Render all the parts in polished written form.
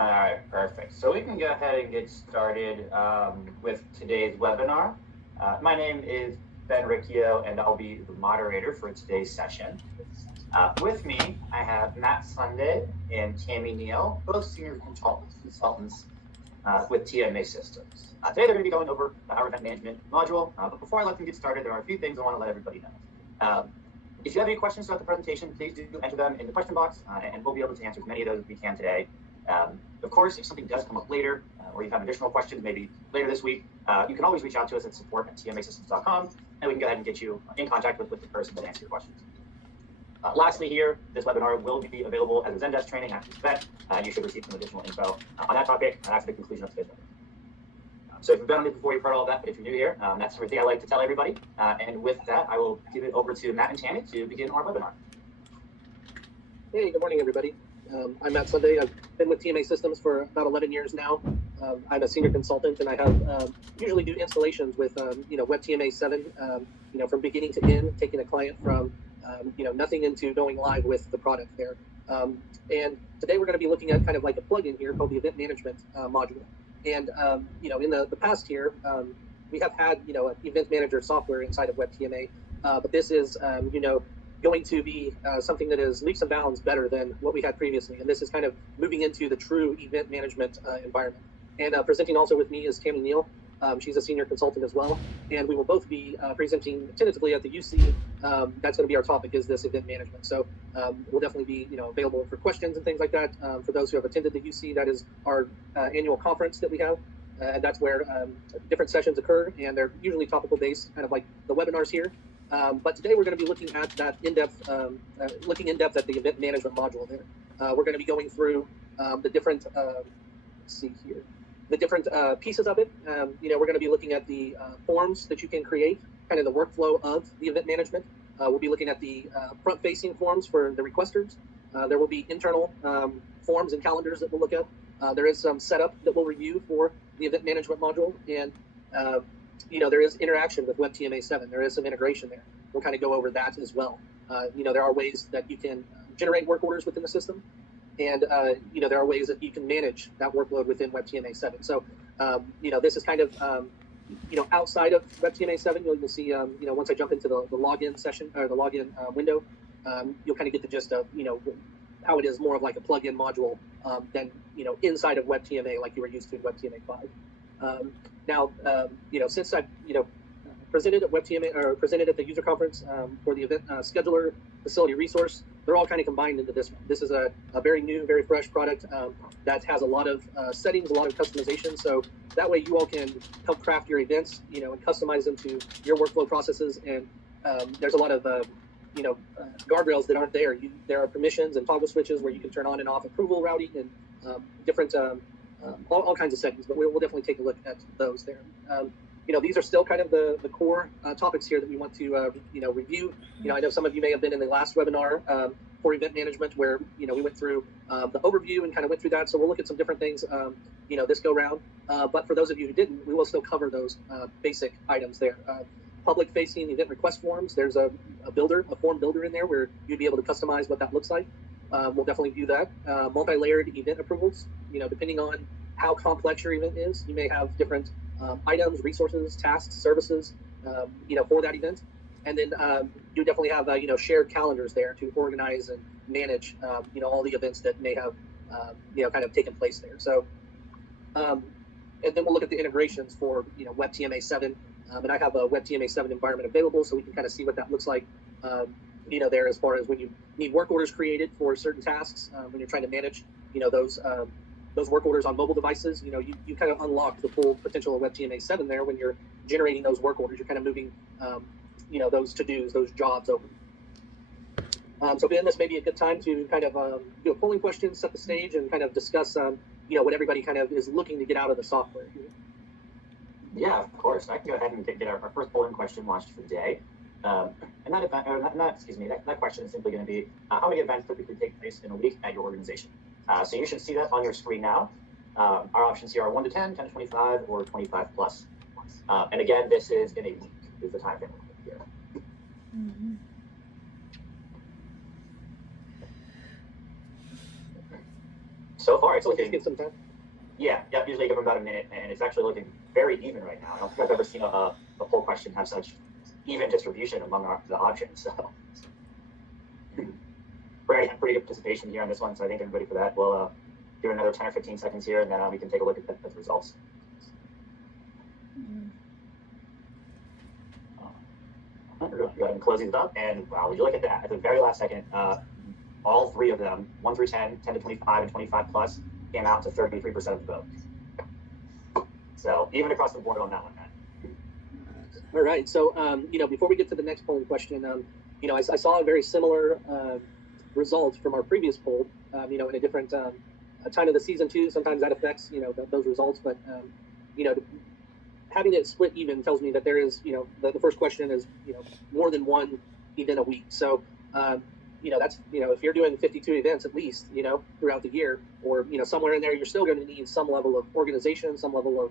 All right, perfect. So we can go ahead and get started with today's webinar. My name is Ben Ricchio, and I'll be the moderator for today's session. With me, I have Matt Sunday and Tammy Neal, both senior consultants with TMA Systems. Today, they're going to be going over our event management module. But before I let them get started, there are a few things I want to let everybody know. If you have any questions throughout the presentation, please do enter them in the question box, and we'll be able to answer as many of those as we can today. Of course, if something does come up later, or you have additional questions, maybe later this week, you can always reach out to us at support@tmasystems.com, and we can go ahead and get you in contact with the person that answers your questions. Lastly here, this webinar will be available as a Zendesk training after this event, and you should receive some additional info on that topic after the conclusion of today's webinar. So if you've been on it before, you've heard all of that, but if you're new here, that's everything I like to tell everybody. And with that, I will give it over to Matt and Tammy to begin our webinar. Hey, good morning, everybody. I'm Matt Sunday. I've been with TMA Systems for about 11 years now. I'm a senior consultant, and I have usually do installations with WebTMA 7, from beginning to end, taking a client from nothing into going live with the product there. And today we're going to be looking at kind of like a plugin here called the Event Management module. And in the past here, we have had an event manager software inside of WebTMA, but this is going to be something that is leaps and bounds better than what we had previously. And this is kind of moving into the true event management environment. And presenting also with me is Tammy Neal. She's a senior consultant as well. And we will both be presenting tentatively at the UC. That's going to be our topic, is this event management. So we'll definitely be available for questions and things like that. For those who have attended the UC, that is our annual conference that we have. And that's where different sessions occur, and they're usually topical based, kind of like the webinars here. But today we're going to be looking at that looking in depth at the event management module there. We're going to be going through the different, let's see here, the different pieces of it. We're going to be looking at the forms that you can create, kind of the workflow of the event management. We'll be looking at the front-facing forms for the requesters. There will be internal forms and calendars that we'll look at. There is some setup that we'll review for the event management module, and there is interaction with WebTMA 7. There is some integration there. We'll kind of go over that as well. There are ways that you can generate work orders within the system, and there are ways that you can manage that workload within WebTMA 7. So this is kind of outside of WebTMA 7. You'll see once I jump into the login session or the login window, you'll kind of get the gist of how it is more of like a plug-in module than inside of WebTMA like you were used to in WebTMA 5. Now, since I've presented at WebTMA or presented at the user conference for the event scheduler facility resource, they're all kind of combined into this one. This is a very new, very fresh product that has a lot of settings, a lot of customization. So that way you all can help craft your events, and customize them to your workflow processes. And there's a lot of guardrails that aren't there. There are permissions and toggle switches where you can turn on and off approval routing and different all kinds of settings, but we'll definitely take a look at those there. These are still kind of the core topics here that we want to review. I know some of you may have been in the last webinar for event management where we went through the overview and kind of went through that. So we'll look at some different things this go round. But for those of you who didn't, we will still cover those basic items there. Public-facing event request forms. There's a form builder in there where you'd be able to customize what that looks like. We'll definitely do that. Multi-layered event approvals. Depending on how complex your event is, you may have different items, resources, tasks, services, for that event. And then you definitely have shared calendars there to organize and manage all the events that may have kind of taken place there. So and then we'll look at the integrations for WebTMA 7. And I have a WebTMA 7 environment available, so we can kind of see what that looks like, there as far as when you need work orders created for certain tasks, when you're trying to manage, those work orders on mobile devices. You kind of unlock the full potential of WebTMA 7 there when you're generating those work orders. You're kind of moving, those to-dos, those jobs over. So Ben, this may be a good time to kind of do a polling question, set the stage, and kind of discuss, what everybody kind of is looking to get out of the software here. Yeah, of course. I can go ahead and get our first polling question launched for the day. And that event, or that question is simply going to be, how many events typically take place in a week at your organization? So you should see that on your screen now. Our options here are 1 to 10, 10 to 25, or 25 plus. And again, this is in a week, is the time frame here. Mm-hmm. So so far it's So just looking, get some time. yeah, usually give them about a minute, and it's actually looking very even right now. I don't think I've ever seen a poll question have such even distribution among the options. So we're already having pretty good participation here on this one, so I thank everybody for that. We'll do another 10 or 15 seconds here, and then we can take a look at the results. Go ahead and close these up, and wow, would you look at that? At the very last second, all three of them, 1 through 10, 10 to 25, and 25 plus, came out to 33% of the vote. So even across the board on that one, Matt. All right. So, before we get to the next polling question, I saw a very similar result from our previous poll, in a different time of the season too. Sometimes that affects, those results. But, having it split even tells me that there is, the first question is, more than one event a week. So, that's, if you're doing 52 events at least, throughout the year, or, somewhere in there, you're still going to need some level of organization, some level of,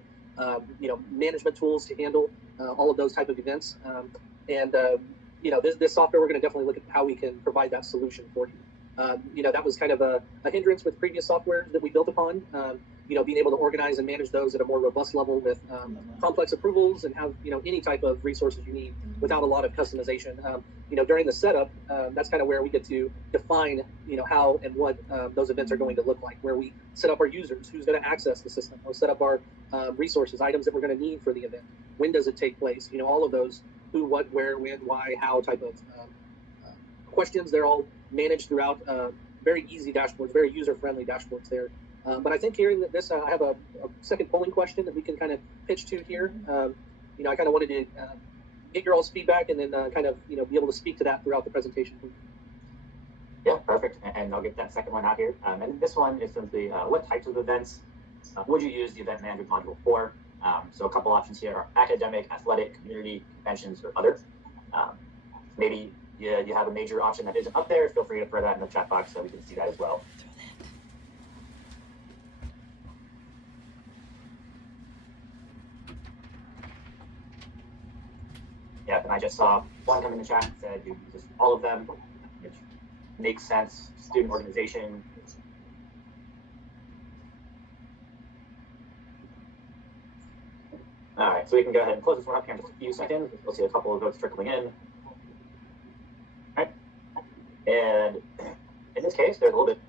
management tools to handle all of those type of events. This software, we're going to definitely look at how we can provide that solution for you. That was kind of a hindrance with previous software that we built upon, being able to organize and manage those at a more robust level with complex approvals and have, any type of resources you need without a lot of customization. During the setup, that's kind of where we get to define, how and what those events are going to look like, where we set up our users, who's going to access the system, we'll set up our resources, items that we're going to need for the event, when does it take place, all of those who, what, where, when, why, how type of questions. They're all managed throughout very easy dashboards, very user-friendly dashboards there. But I think here in this, I have a second polling question that we can kind of pitch to here. I kind of wanted to get your all's feedback and then kind of, be able to speak to that throughout the presentation. Yeah, perfect. And I'll get that second one out here. And this one is simply what types of events would you use the event management module for? So a couple options here are academic, athletic, community, conventions, or other. Maybe you have a major option that isn't up there. Feel free to throw that in the chat box so we can see that as well. Yeah, and I just saw one come in the chat and said you just all of them, which makes sense. Student organization. All right, so we can go ahead and close this one up here in just a few seconds. We'll see a couple of votes trickling in. All right, and in this case, there's a little bit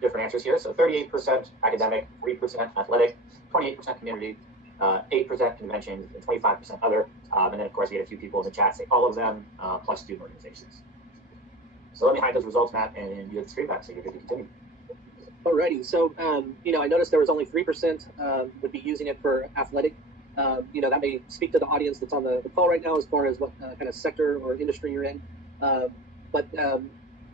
different answers here. So 38% academic, 3% athletic, 28% community, 8% conventions, and 25% other. And then, of course, we had a few people in the chat say all of them, plus student organizations. So let me hide those results, Matt, and you have the screen back so you're good to continue. Alrighty. So, I noticed there was only 3% would be using it for athletic. That may speak to the audience that's on the call right now as far as what kind of sector or industry you're in. But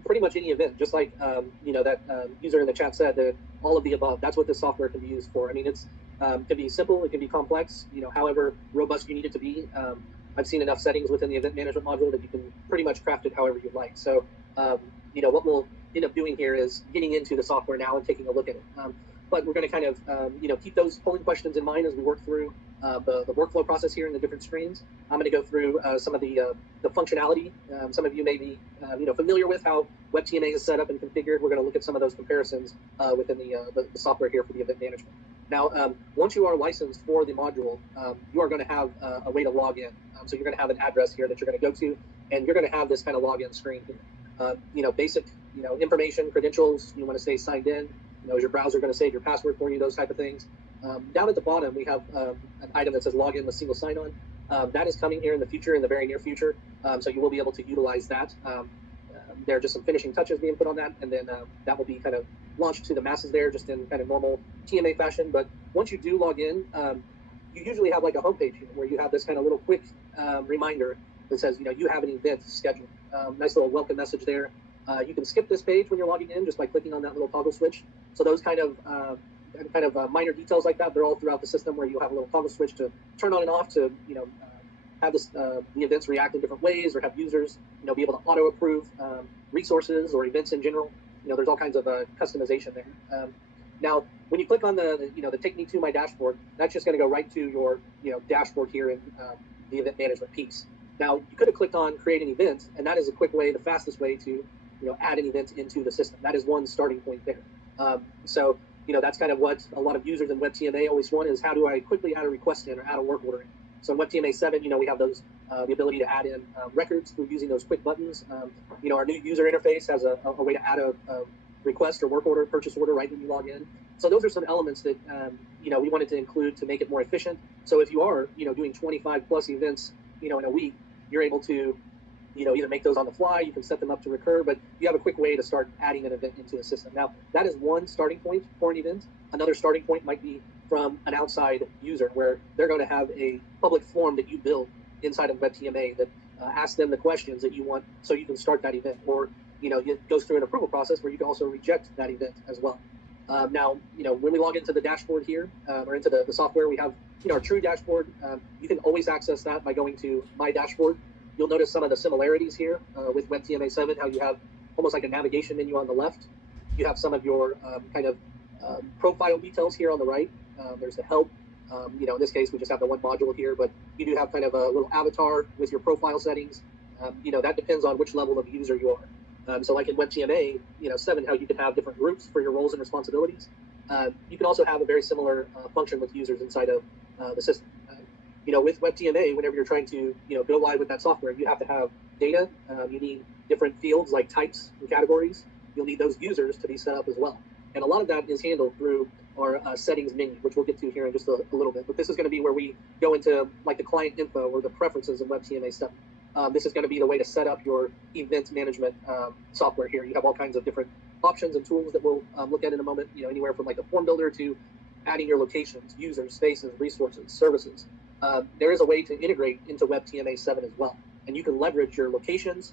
pretty much any event, just like, that user in the chat said, that all of the above, that's what this software can be used for. I mean, it's can be simple, it can be complex, however robust you need it to be. I've seen enough settings within the event management module that you can pretty much craft it however you like. So, what we'll end up doing here is getting into the software now and taking a look at it. But we're going to kind of, keep those polling questions in mind as we work through the workflow process here in the different screens. I'm going to go through some of the functionality. Some of you may be, familiar with how WebTMA is set up and configured. We're going to look at some of those comparisons within the software here for the event management. Now, once you are licensed for the module, you are going to have a way to log in. So you're going to have an address here that you're going to go to, and you're going to have this kind of login screen here. Basic, information, credentials. You want to stay signed in. Is your browser going to save your password for you? Those type of things. Down at the bottom, we have an item that says login with single sign-on. That is coming here in the future, in the very near future. So you will be able to utilize that. There are just some finishing touches being put on that, and then that will be kind of launched to the masses there, just in kind of normal TMA fashion. But once you do log in, you usually have like a homepage here where you have this kind of little quick reminder that says, you have an event scheduled. Nice little welcome message there. You can skip this page when you're logging in just by clicking on that little toggle switch. So those kind of minor details like that, they're all throughout the system where you have a little toggle switch to turn on and off to, have this, the events react in different ways, or have users, be able to auto approve resources or events in general. There's all kinds of customization there. Now, when you click on the take me to my dashboard, that's just going to go right to your, dashboard here in the event management piece. Now, you could have clicked on create an event, and that is a quick way, the fastest way to, add an event into the system. That is one starting point there. So that's kind of what a lot of users in WebTMA always want is how do I quickly add a request in or add a work order in. So in WebTMA 7, we have those the ability to add in records through using those quick buttons. Our new user interface has a way to add a request or work order, purchase order right when you log in. So those are some elements that we wanted to include to make it more efficient. So if you are doing 25 plus events in a week, you're able to either make those on the fly, you can set them up to recur, but you have a quick way to start adding an event into the system. Now, that is one starting point for an event. Another starting point might be from an outside user where they're going to have a public form that you build inside of WebTMA that asks them the questions that you want so you can start that event. Or, it goes through an approval process where you can also reject that event as well. Now, when we log into the dashboard here or into the software, we have our true dashboard. You can always access that by going to My Dashboard. You'll notice some of the similarities here with WebTMA 7, how you have almost like a navigation menu on the left. You have some of your profile details here on the right. There's the help. In this case, we just have the one module here, but you do have kind of a little avatar with your profile settings. That depends on which level of user you are. So like in WebTMA 7, how you can have different groups for your roles and responsibilities. You can also have a very similar function with users inside of the system. With WebTMA, whenever you're trying to, go live with that software, you have to have data. You need different fields like types and categories. You'll need those users to be set up as well. And a lot of that is handled through our settings menu, which we'll get to here in just a little bit. But this is going to be where we go into like the client info or the preferences in WebTMA 7. This is going to be the way to set up your event management software here. You have all kinds of different options and tools that we'll look at in a moment, anywhere from like the form builder to adding your locations, users, spaces, resources, services. There is a way to integrate into WebTMA 7 as well. And you can leverage your locations.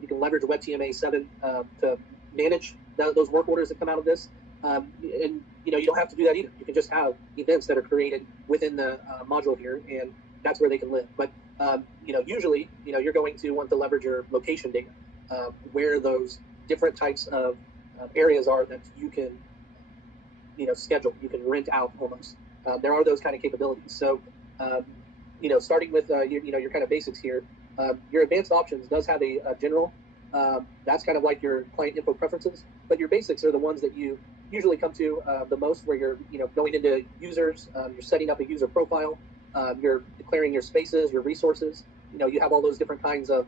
You can leverage WebTMA 7 to manage those work orders that come out of this. And you don't have to do that either. You can just have events that are created within the module here, and that's where they can live. But usually, you're going to want to leverage your location data, where those different types of areas are that you can, schedule. You can rent out almost. There are those kind of capabilities. So, starting with your kind of basics here, your advanced options does have a general. That's kind of like your client info preferences, but your basics are the ones that you usually come to the most, where you're going into users, you're setting up a user profile, you're declaring your spaces, your resources. You have all those different kinds of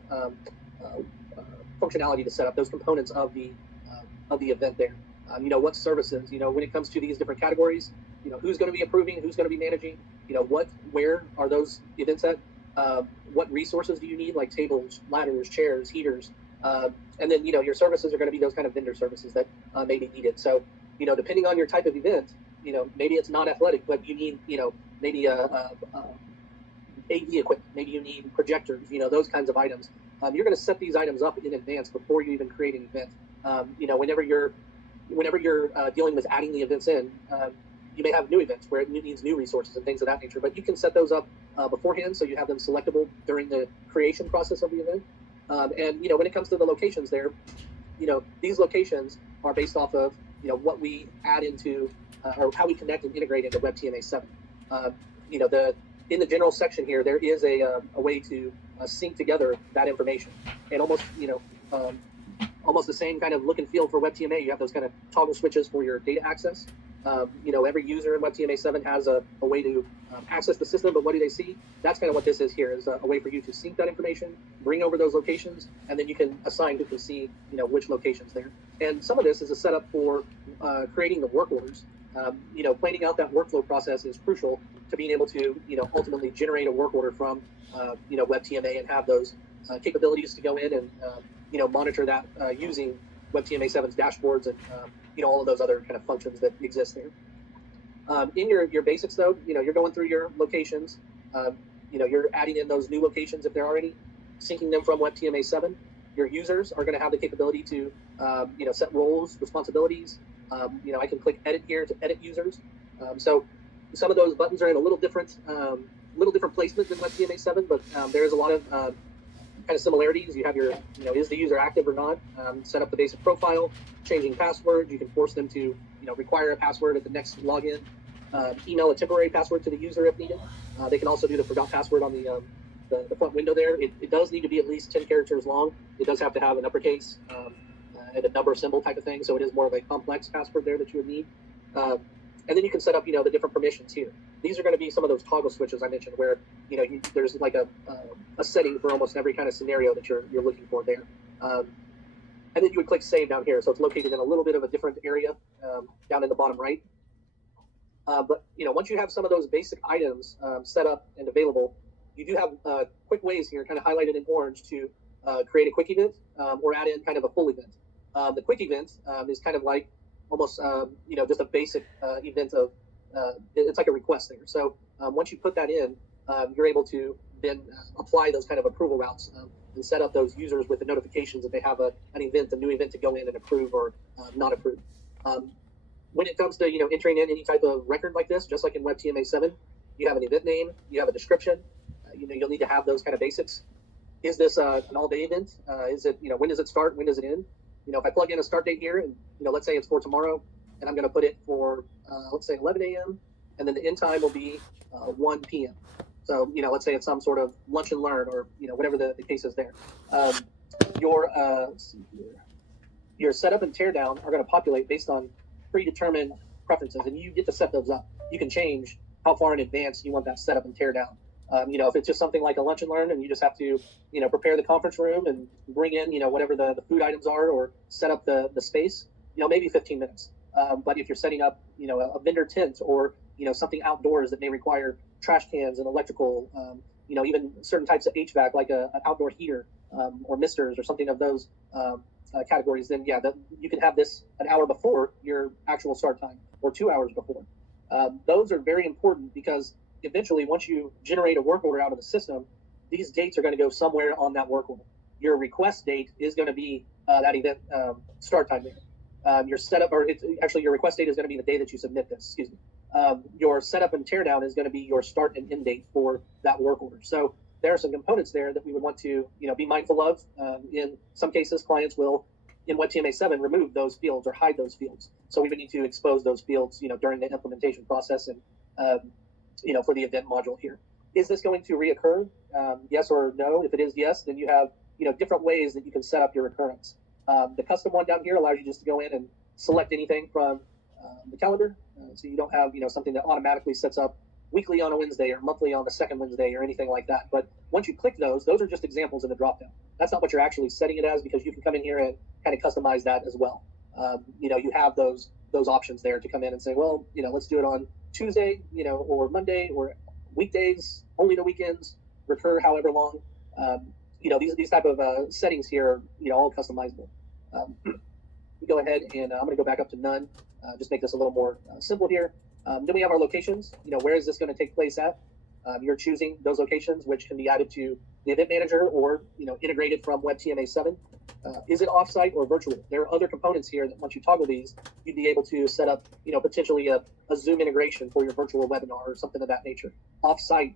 functionality to set up those components of the event there. What services, when it comes to these different categories, who's going to be approving, who's going to be managing, where are those events at, what resources do you need, like tables, ladders, chairs, heaters, and then, your services are going to be those kind of vendor services that may be needed. So, depending on your type of event, maybe it's not athletic, but you need, maybe AV equipment, maybe you need projectors, those kinds of items. You're going to set these items up in advance before you even create an event. Whenever you're dealing with adding the events in, you may have new events where it needs new resources and things of that nature, but you can set those up beforehand so you have them selectable during the creation process of the event. And when it comes to the locations there, these locations are based off of what we add into or how we connect and integrate into WebTMA 7. In the general section here, there is a way to sync together that information, and almost almost the same kind of look and feel for WebTMA. You have those kind of toggle switches for your data access. Every user in WebTMA 7 has a way to access the system, but what do they see? That's kind of what this is here, is a way for you to sync that information, bring over those locations, and then you can assign who can see, which locations there. And some of this is a setup for creating the work orders. Planning out that workflow process is crucial to being able to, ultimately generate a work order from, WebTMA and have those capabilities to go in and, monitor that using WebTMA 7's dashboards and, all of those other kind of functions that exist there. In your basics, though, you're going through your locations. You're adding in those new locations if there are any, syncing them from WebTMA 7. Your users are going to have the capability to, set roles, responsibilities. I can click edit here to edit users. So some of those buttons are in a little different placement than WebTMA 7, but there is a lot of kind of similarities. You have your, is the user active or not? Set up the basic profile, changing passwords. You can force them to, require a password at the next login. Email a temporary password to the user if needed. They can also do the forgot password on the front window there. It does need to be at least 10 characters long. It does have to have an uppercase and a number symbol type of thing. So it is more of a complex password there that you would need. And then you can set up, the different permissions here. These are going to be some of those toggle switches I mentioned where, there's like a setting for almost every kind of scenario that you're looking for there. And then you would click save down here. So it's located in a little bit of a different area down in the bottom right. But once you have some of those basic items set up and available, you do have quick ways here, kind of highlighted in orange, to create a quick event or add in kind of a full event. The quick event is kind of like almost just a basic event of it's like a request there. So once you put that in, you're able to then apply those kind of approval routes and set up those users with the notifications that they have a new event to go in and approve or not approve. When it comes to entering in any type of record like this, just like in WebTMA 7, you have an event name, you have a description. You'll need to have those kind of basics. Is this an all-day event? Is it when does it start? When does it end? If I plug in a start date here, and let's say it's for tomorrow, and I'm going to put it for let's say 11 a.m. and then the end time will be 1 p.m. So let's say it's some sort of lunch and learn or whatever the case is there. Your setup and teardown are going to populate based on predetermined preferences, and you get to set those up. You can change how far in advance you want that setup and teardown. If it's just something like a lunch and learn and you just have to, prepare the conference room and bring in, whatever the food items are or set up the space, maybe 15 minutes. But if you're setting up, a vendor tent or, something outdoors that may require trash cans and electrical, even certain types of HVAC, like an outdoor heater or misters or something of those categories, then you can have this an hour before your actual start time or 2 hours before. Those are very important because eventually, once you generate a work order out of the system, these dates are going to go somewhere on that work order. Your request date is going to be that event start time there. Your setup, or your request date is going to be the day that you submit this. Excuse me. Your setup and teardown is going to be your start and end date for that work order. So there are some components there that we would want to be mindful of. In some cases, clients will, in WebTMA 7, remove those fields or hide those fields. So we would need to expose those fields during the implementation process and for the event module here. Is this going to reoccur? Yes or no? If it is yes, then you have different ways that you can set up your recurrence. The custom one down here allows you just to go in and select anything from the calendar, so you don't have something that automatically sets up weekly on a Wednesday or monthly on the second Wednesday or anything like that. But once you click those are just examples in the dropdown. That's not what you're actually setting it as, because you can come in here and kind of customize that as well. You have those options there to come in and say, well, let's do it on Tuesday, or Monday, or weekdays, only the weekends, recur however long. These type of settings here are, all customizable. We go ahead and I'm going to go back up to none, just make this a little more simple here. Then we have our locations. Where is this going to take place at? You're choosing those locations, which can be added to the event manager or integrated from WebTMA 7. Is it offsite or virtual? There are other components here that once you toggle these, you'd be able to set up, potentially a Zoom integration for your virtual webinar or something of that nature. Offsite,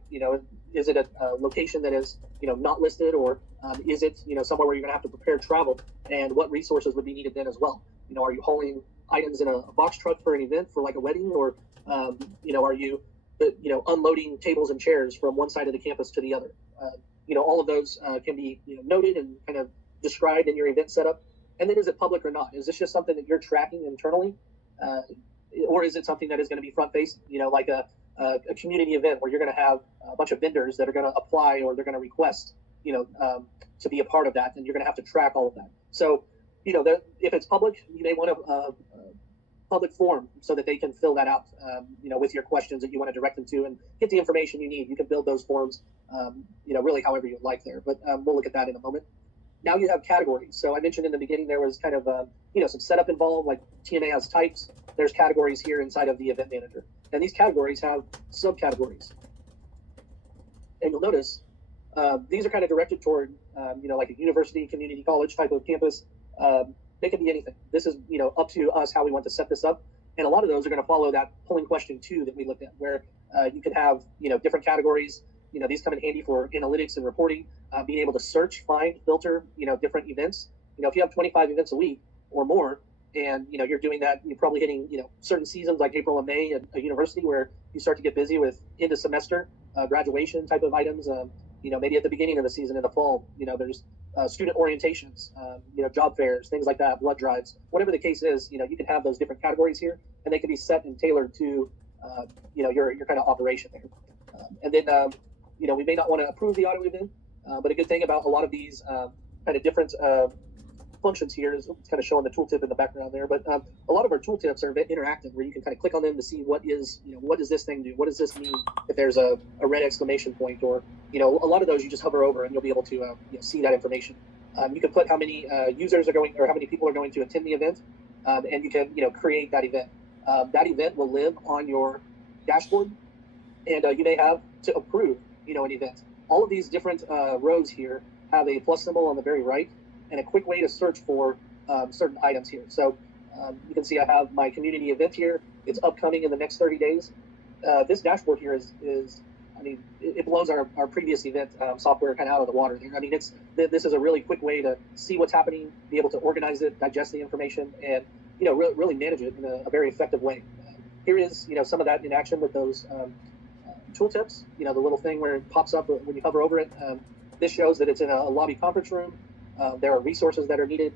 is it a location that is, not listed, or is it, somewhere where you're going to have to prepare travel, and what resources would be needed then as well? Are you hauling items in a box truck for an event for like a wedding, or, are you, unloading tables and chairs from one side of the campus to the other? All of those can be, noted and kind of described in your event setup. And then is it public or not? Is this just something that you're tracking internally? Or is it something that is going to be front facing, like a community event where you're going to have a bunch of vendors that are going to apply, or they're going to request, to be a part of that, and you're going to have to track all of that. So, if it's public, you may want a public form so that they can fill that out, with your questions that you want to direct them to and get the information you need. You can build those forms, really however you like there, but we'll look at that in a moment. Now you have categories. So I mentioned in the beginning there was kind of, some setup involved, like TMA has types. There's categories here inside of the event manager. And these categories have subcategories. And you'll notice these are kind of directed toward, like a university, community college type of campus. They could be anything. This is, up to us how we want to set this up. And a lot of those are going to follow that polling question 2 that we looked at, where you can have, different categories. These come in handy for analytics and reporting, being able to search, find, filter, different events. If you have 25 events a week or more, and, you're doing that, you're probably hitting, certain seasons like April and May at a university where you start to get busy with end of semester, graduation type of items. Maybe at the beginning of the season in the fall, there's student orientations, job fairs, things like that, blood drives, whatever the case is, you can have those different categories here, and they can be set and tailored to, your kind of operation there. And then, we may not want to approve the auto event, but a good thing about a lot of these kind of different functions here is it's kind of showing the tooltip in the background there, but a lot of our tooltips are interactive where you can kind of click on them to see what does this thing do? What does this mean if there's a red exclamation point, or, a lot of those you just hover over and you'll be able to see that information. You can put how many users are going, or how many people are going to attend the event, and you can, create that event. That event will live on your dashboard, and you may have to approve, an event. All of these different rows here have a plus symbol on the very right, and a quick way to search for certain items here. So you can see I have my community event here. It's upcoming in the next 30 days. This dashboard here is it blows our previous event software kind of out of the water there. This is a really quick way to see what's happening, be able to organize it, digest the information, and, really manage it in a very effective way. Here is, some of that in action with those tooltips, the little thing where it pops up when you hover over it. This shows that it's in a lobby conference room. There are resources that are needed,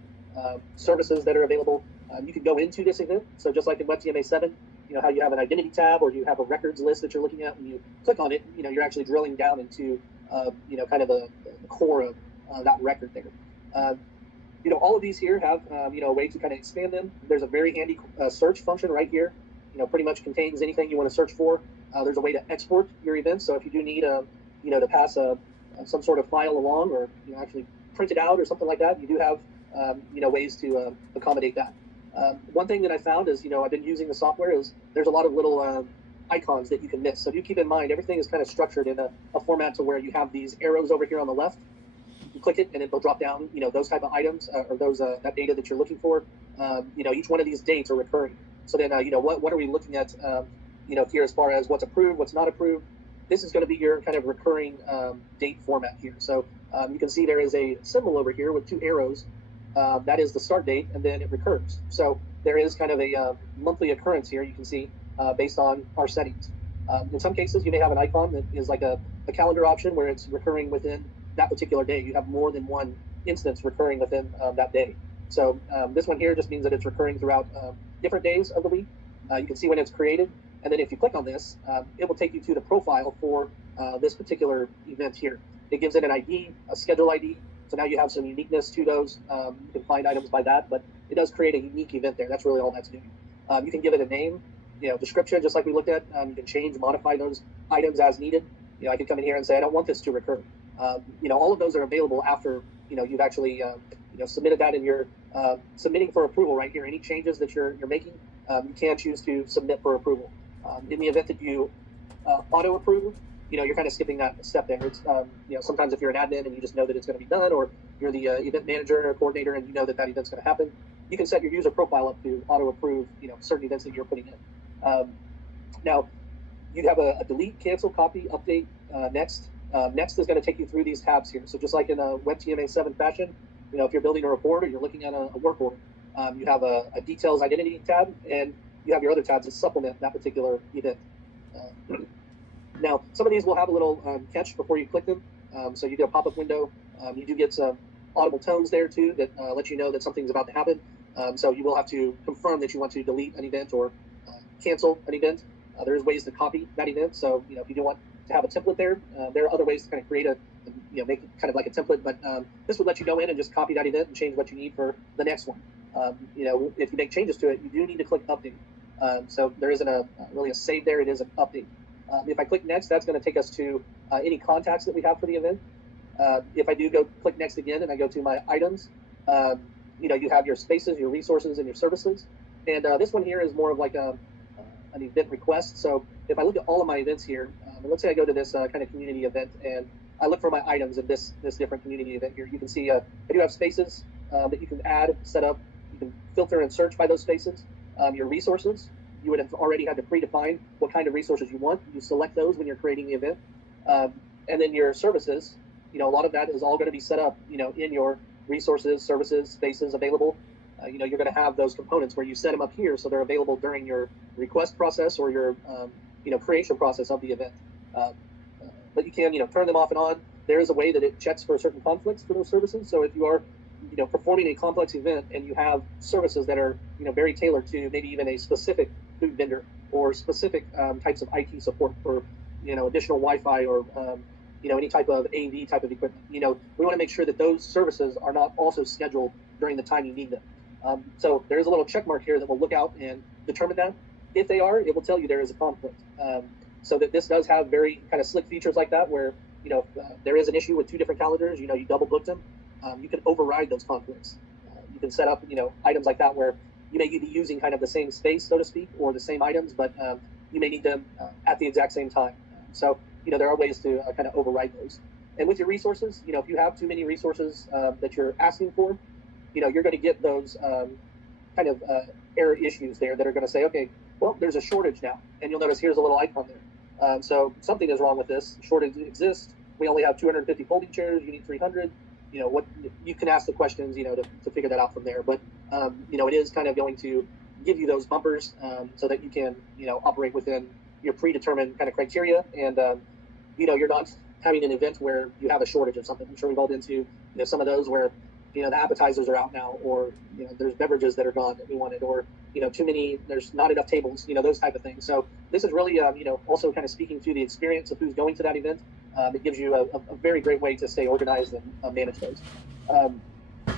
services that are available. You can go into this event. So just like in WebTMA 7, how you have an identity tab or you have a records list that you're looking at. When you click on it, you're actually drilling down into, kind of the core of that record there. All of these here have, a way to kind of expand them. There's a very handy search function right here. Pretty much contains anything you want to search for. There's a way to export your events. So if you do need, to pass some sort of file along, or actually print it out or something like that, you do have ways to accommodate that. One thing that I found is, I've been using the software, is there's a lot of little icons that you can miss. So do keep in mind, everything is kind of structured in a format to where you have these arrows over here on the left. You click it and it'll drop down, those type of items, or those that data that you're looking for. Each one of these dates are recurring. So then, what are we looking at, here as far as what's approved, what's not approved? This is going to be your kind of recurring date format here. So you can see there is a symbol over here with two arrows. That is the start date, and then it recurs. So there is kind of a monthly occurrence here, you can see, based on our settings. In some cases, you may have an icon that is like a calendar option where it's recurring within that particular day. You have more than one instance recurring within that day. So this one here just means that it's recurring throughout different days of the week. You can see when it's created. And then if you click on this, it will take you to the profile for this particular event here. It gives it an ID, a schedule ID. So now you have some uniqueness to those. You can find items by that, but it does create a unique event there. That's really all that's doing. You can give it a name, description, just like we looked at. You can change, modify those items as needed. I can come in here and say, I don't want this to recur. All of those are available after, you've actually, submitted that, and you're submitting for approval right here. Any changes that you're making, you can choose to submit for approval. In the event that you auto approve, you're kind of skipping that step there. It's, sometimes if you're an admin and you just know that it's going to be done, or you're the event manager or coordinator and you know that event's going to happen, you can set your user profile up to auto approve, certain events that you're putting in. Now, you have a delete, cancel, copy, update, next. Next is going to take you through these tabs here. So just like in a WebTMA 7 fashion, if you're building a report or you're looking at a work order, you have a details identity tab, and you have your other tabs that supplement that particular event. Now, some of these will have a little catch before you click them. So you get a pop-up window. You do get some audible tones there too that let you know that something's about to happen. So you will have to confirm that you want to delete an event or cancel an event. There is ways to copy that event. So if you do want to have a template there, there are other ways to kind of create make it kind of like a template. But this would let you go in and just copy that event and change what you need for the next one. If you make changes to it, you do need to click update. So there isn't really a save there. It is an update. If I click next, that's going to take us to any contacts that we have for the event. If I do go click next again and I go to my items, you have your spaces, your resources, and your services. And this one here is more of like an event request. So if I look at all of my events here, let's say I go to this kind of community event and I look for my items in this different community event here. You can see I do have spaces that you can add, set up. You can filter and search by those spaces. Your resources, you would have already had to predefine what kind of resources you want. You select those when you're creating the event. And then your services, a lot of that is all going to be set up, in your resources, services, spaces available. You're going to have those components where you set them up here so they're available during your request process or your, creation process of the event. But you can, turn them off and on. there is a way that it checks for certain conflicts for those services. So if you are, performing a complex event and you have services that are, very tailored to maybe even a specific food vendor or specific types of IT support for, additional Wi-Fi or, any type of AV type of equipment, we want to make sure that those services are not also scheduled during the time you need them. So there's a little check mark here that will look out and determine that. If they are, it will tell you there is a conflict. So that this does have very kind of slick features like that where, there is an issue with two different calendars, you double booked them. You can override those conflicts. You can set up, items like that where you may be using kind of the same space, so to speak, or the same items, but you may need them at the exact same time. So, there are ways to kind of override those. And with your resources, if you have too many resources that you're asking for, you're going to get those kind of error issues there that are going to say, okay, well, there's a shortage now. And you'll notice here's a little icon there. So something is wrong with this. Shortage exists. We only have 250 folding chairs. You need 300. What you can ask the questions, to figure that out from there. But, it is kind of going to give you those bumpers so that you can, operate within your predetermined kind of criteria. And, you're not having an event where you have a shortage of something. I'm sure we've all been to, some of those where, the appetizers are out now, or, there's beverages that are gone that we wanted, or, too many, there's not enough tables, those type of things. So this is really, also kind of speaking to the experience of who's going to that event. It gives you a very great way to stay organized and manage those.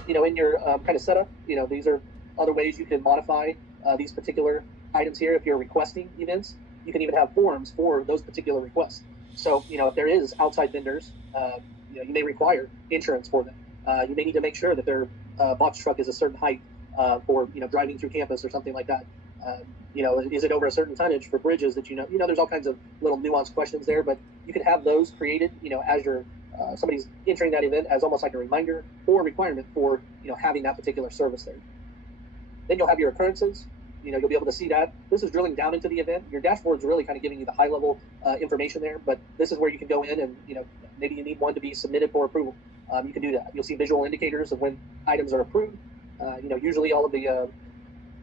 In your kind of setup, these are other ways you can modify these particular items here. If you're requesting events, you can even have forms for those particular requests. So, if there is outside vendors, you may require insurance for them. You may need to make sure that their box truck is a certain height for, driving through campus or something like that. Is it over a certain tonnage for bridges that, there's all kinds of little nuanced questions there, but you can have those created, as you're somebody's entering that event as almost like a reminder or requirement for, having that particular service there. Then you'll have your occurrences. You'll be able to see that. This is drilling down into the event. Your dashboard is really kind of giving you the high level information there, but this is where you can go in and, maybe you need one to be submitted for approval. You can do that. You'll see visual indicators of when items are approved. Usually all of the,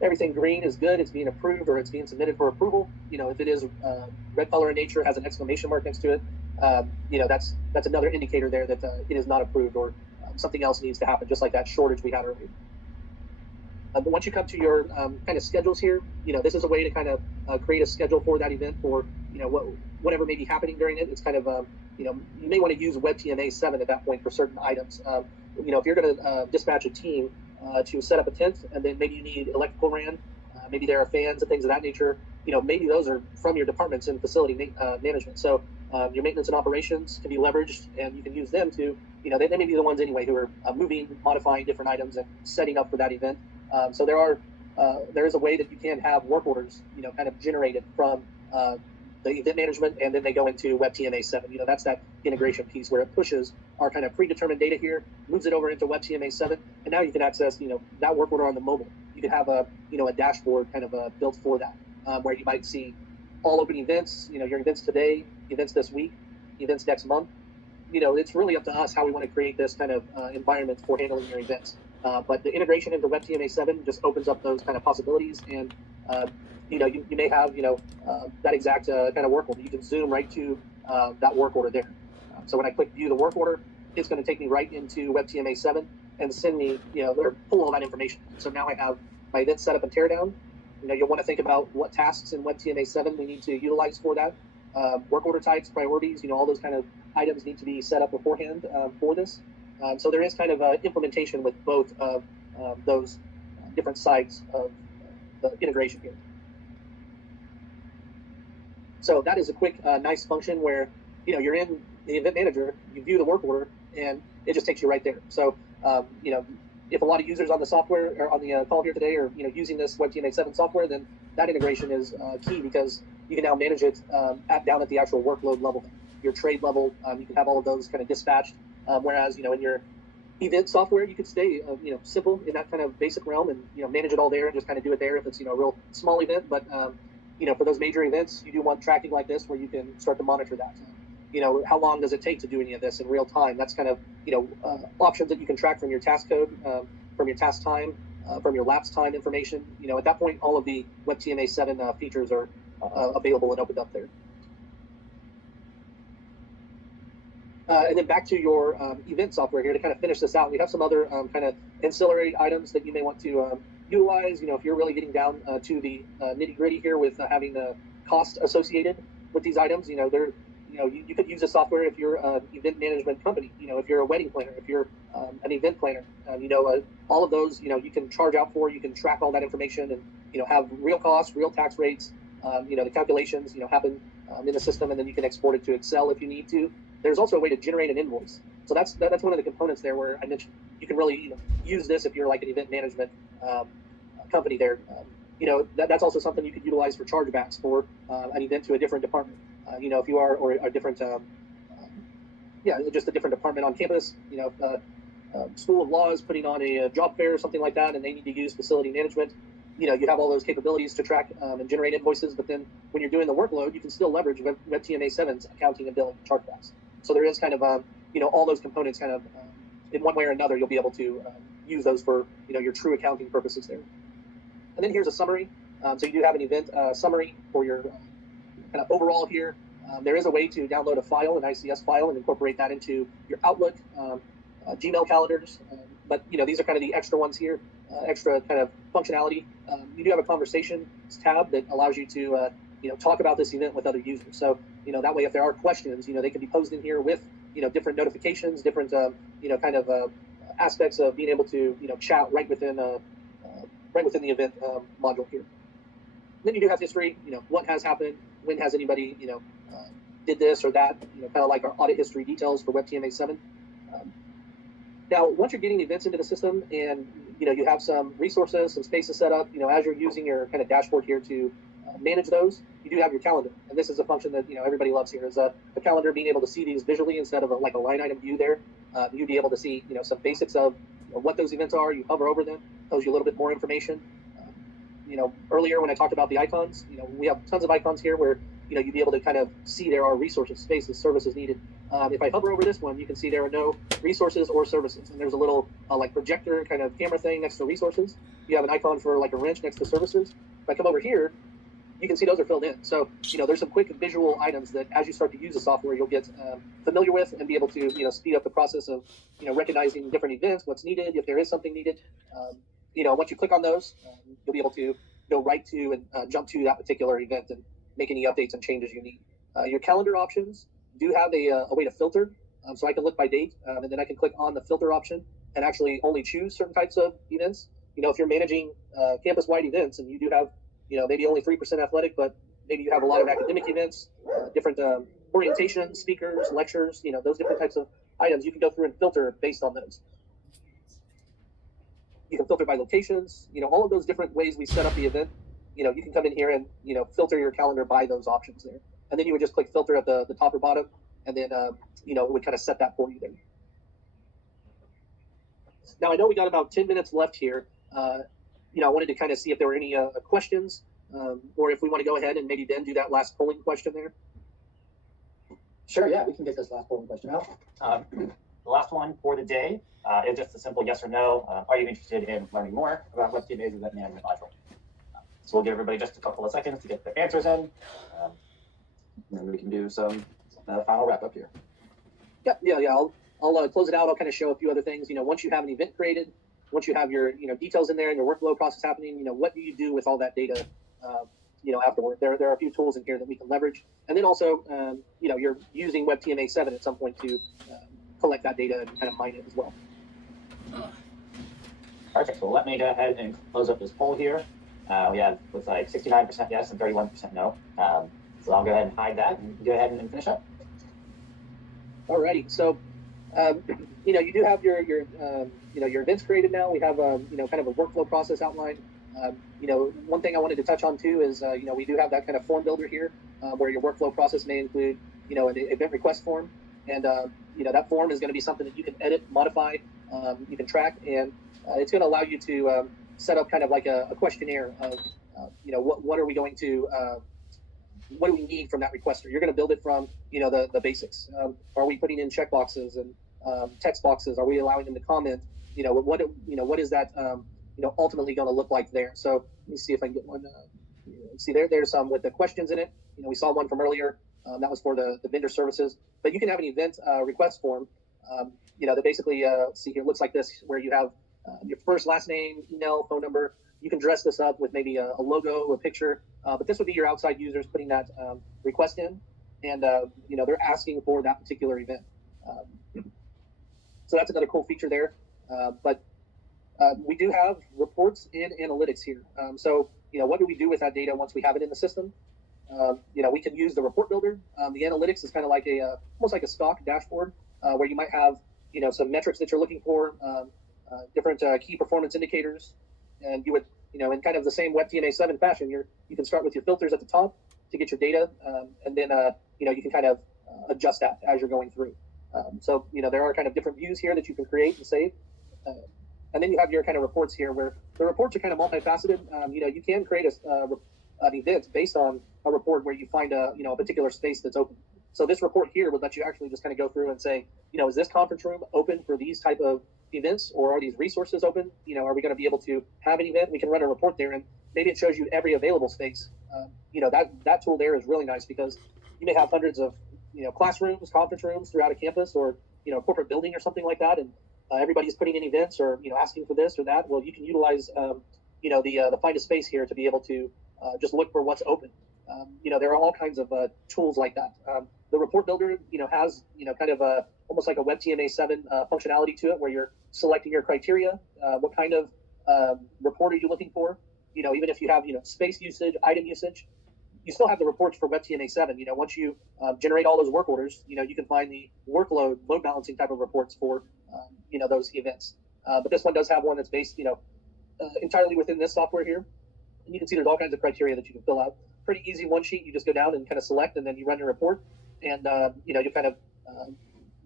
everything green is good, it's being approved or it's being submitted for approval. If it is red color in nature, has an exclamation mark next to it, that's another indicator there that it is not approved or something else needs to happen, just like that shortage we had earlier. But once you come to your kind of schedules here, this is a way to kind of create a schedule for that event for, whatever may be happening during it. It's kind of, you may want to use WebTMA 7 at that point for certain items. If you're going to dispatch a team to set up a tent, and then maybe you need electrical ran, maybe there are fans and things of that nature, maybe those are from your departments in facility management. So your maintenance and operations can be leveraged, and you can use them to, they may be the ones anyway who are moving, modifying different items and setting up for that event. So there is a way that you can have work orders, kind of generated from the event management, and then they go into WebTMA 7. That's that integration piece where it pushes our kind of predetermined data here, moves it over into WebTMA 7, and now you can access, that work order on the mobile. You can have a dashboard kind of built for that, where you might see all open events, your events today, events this week, events next month. It's really up to us how we want to create this kind of environment for handling your events. But the integration into WebTMA 7 just opens up those kind of possibilities, and you may have that exact kind of work order. You can zoom right to that work order there. So when I click view the work order, it's going to take me right into WebTMA 7 and send me or pull all that information. So now I have my event setup and teardown. You'll want to think about what tasks in WebTMA 7 we need to utilize for that. Work order types, priorities, all those kind of items need to be set up beforehand for this. So there is kind of implementation with both of those different sides of the integration here. So that is a quick, nice function where, you're in the event manager, you view the work order, and it just takes you right there. So, if a lot of users on the software or on the call here today are, using this WebTMA 7 software, then that integration is key because you can now manage it down at the actual workload level, your trade level. You can have all of those kind of dispatched. Whereas, in your event software, you could stay, simple in that kind of basic realm and, manage it all there and just kind of do it there if it's, a real small event. But, for those major events, you do want tracking like this where you can start to monitor that. How long does it take to do any of this in real time? That's kind of, options that you can track from your task code, from your task time, from your lapse time information. At that point, all of the WebTMA 7 features are available and opened up there. And then back to your event software here to kind of finish this out. We have some other kind of ancillary items that you may want to utilize. If you're really getting down to the nitty gritty here with having the cost associated with these items, you could use this software if you're an event management company. If you're a wedding planner, if you're an event planner, all of those, you can charge out for. You can track all that information and have real costs, real tax rates. The calculations happen in the system, and then you can export it to Excel if you need to. There's also a way to generate an invoice. So that's one of the components there where I mentioned you can really use this if you're like an event management company there. That's also something you could utilize for chargebacks for an event to a different department. If you are, or a different, just a different department on campus, School of Law is putting on a job fair or something like that, and they need to use facility management. You have all those capabilities to track and generate invoices, but then when you're doing the workload, you can still leverage WebTMA 7's accounting and billing chargebacks. So there is kind of, all those components kind of, in one way or another, you'll be able to use those for, your true accounting purposes there. And then here's a summary. So you do have an event summary for your kind of overall here. There is a way to download a file, an ICS file, and incorporate that into your Outlook, Gmail calendars. But these are kind of the extra ones here, extra kind of functionality. You do have a conversations tab that allows you to talk about this event with other users. So that way, if there are questions, they can be posed in here with different notifications, different kind of aspects of being able to chat right within the event module here. Then you do have history. What has happened, when has anybody did this or that. Kind of like our audit history details for WebTMA 7. Now, once you're getting events into the system and you have some resources, some spaces set up, as you're using your kind of dashboard here to manage those, you do have your calendar. And this is a function that everybody loves here, is the calendar, being able to see these visually instead of like a line item view there. You'd be able to see some basics of what those events are. You hover over them, tells you a little bit more information. Earlier when I talked about the icons, we have tons of icons here where you'd be able to kind of see there are resources, spaces, services needed. If I hover over this one, you can see there are no resources or services. And there's a little like projector kind of camera thing next to resources. You have an icon for like a wrench next to services. If I come over here, you can see those are filled in. So, there's some quick visual items that as you start to use the software, you'll get familiar with and be able to, speed up the process of, recognizing different events, what's needed, if there is something needed. Once you click on those, you'll be able to go right to and jump to that particular event and make any updates and changes you need. Your calendar options do have a way to filter. So I can look by date, and then I can click on the filter option and actually only choose certain types of events. If you're managing campus-wide events and you do have, maybe only 3% athletic, but maybe you have a lot of academic events, different orientation, speakers, lectures, those different types of items, you can go through and filter based on those. You can filter by locations, all of those different ways we set up the event. You can come in here and, filter your calendar by those options there. And then you would just click filter at the top or bottom, and then, it would kind of set that for you there. Now, I know we got about 10 minutes left here. I wanted to kind of see if there were any questions, or if we want to go ahead and maybe then do that last polling question there. Sure, yeah, we can get this last polling question out. The last one for the day is just a simple yes or no. Are you interested in learning more about WebTMA's event management module? So we'll give everybody just a couple of seconds to get their answers in, and then we can do some final wrap up here. Yeah. I'll close it out. I'll kind of show a few other things. Once you have an event created, once you have your details in there and your workflow process happening, what do you do with all that data? Afterward, there are a few tools in here that we can leverage, and then also, you're using WebTMA 7 at some point to collect that data and kind of mine it as well. Perfect. So let me go ahead and close up this poll here. We have looks like 69% yes and 31% no. So I'll go ahead and hide that and go ahead and finish up. Alrighty. So, you do have your events created now. We have kind of a workflow process outlined. One thing I wanted to touch on too is we do have that kind of form builder here where your workflow process may include an event request form, and that form is going to be something that you can edit, modify, you can track, and it's going to allow you to set up kind of like a questionnaire of what are we going to what do we need from that requester. You're going to build it from the basics. Are we putting in checkboxes and text boxes? Are we allowing them to comment? What is that ultimately going to look like there? So let me see if I can get one see there's some with the questions in it. We saw one from earlier. That was for the vendor services. But you can have an event request form. That basically see here looks like this, where you have your first, last name, email, phone number. You can dress this up with maybe a logo, a picture. But this would be your outside users putting that request in, and they're asking for that particular event. So that's another cool feature there. But we do have reports and analytics here. So what do we do with that data once we have it in the system? We can use the report builder. The analytics is kind of like almost like a stock dashboard where you might have some metrics that you're looking for, different key performance indicators, and you would in kind of the same WebTMA 7 fashion, you can start with your filters at the top to get your data, and then you can kind of adjust that as you're going through. So there are kind of different views here that you can create and save. And then you have your kind of reports here, where the reports are kind of multifaceted. You can create an event based on a report where you find a particular space that's open. So this report here would let you actually just kind of go through and say, is this conference room open for these type of events, or are these resources open? Are we going to be able to have an event? We can run a report there, and maybe it shows you every available space. That tool there is really nice, because you may have hundreds of classrooms, conference rooms throughout a campus, or corporate building or something like that, and everybody's putting in events or asking for this or that. Well, you can utilize the find a space here to be able to just look for what's open. There are all kinds of tools like that. The report builder has kind of almost like a WebTMA 7 functionality to it, where you're selecting your criteria. What kind of report are you looking for? Even if you have space usage, item usage, you still have the reports for WebTMA 7. Once you generate all those work orders, you can find the workload, load balancing type of reports for those events. But this one does have one that's based entirely within this software here. And you can see there's all kinds of criteria that you can fill out. Pretty easy one sheet. You just go down and kind of select, and then you run your report, and you kind of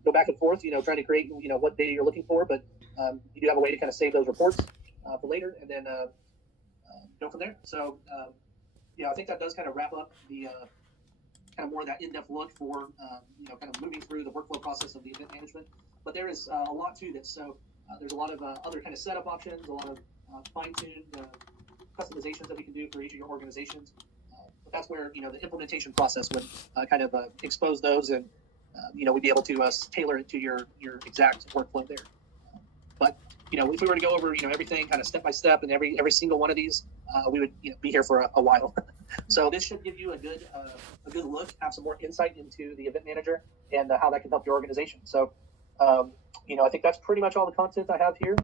go back and forth, trying to create what data you're looking for. But you do have a way to kind of save those reports for later, and then go from there. So I think that does kind of wrap up the kind of more of that in-depth look for kind of moving through the workflow process of the event management. But there is a lot to this. So there's a lot of other kind of setup options, a lot of fine-tuned customizations that we can do for each of your organizations. But that's where the implementation process would kind of expose those, and we'd be able to tailor it to your exact workflow there. But if we were to go over everything kind of step by step, and every single one of these, we would be here for a while. So this should give you a good look, have some more insight into the event manager and how that can help your organization. So I think that's pretty much all the content I have here.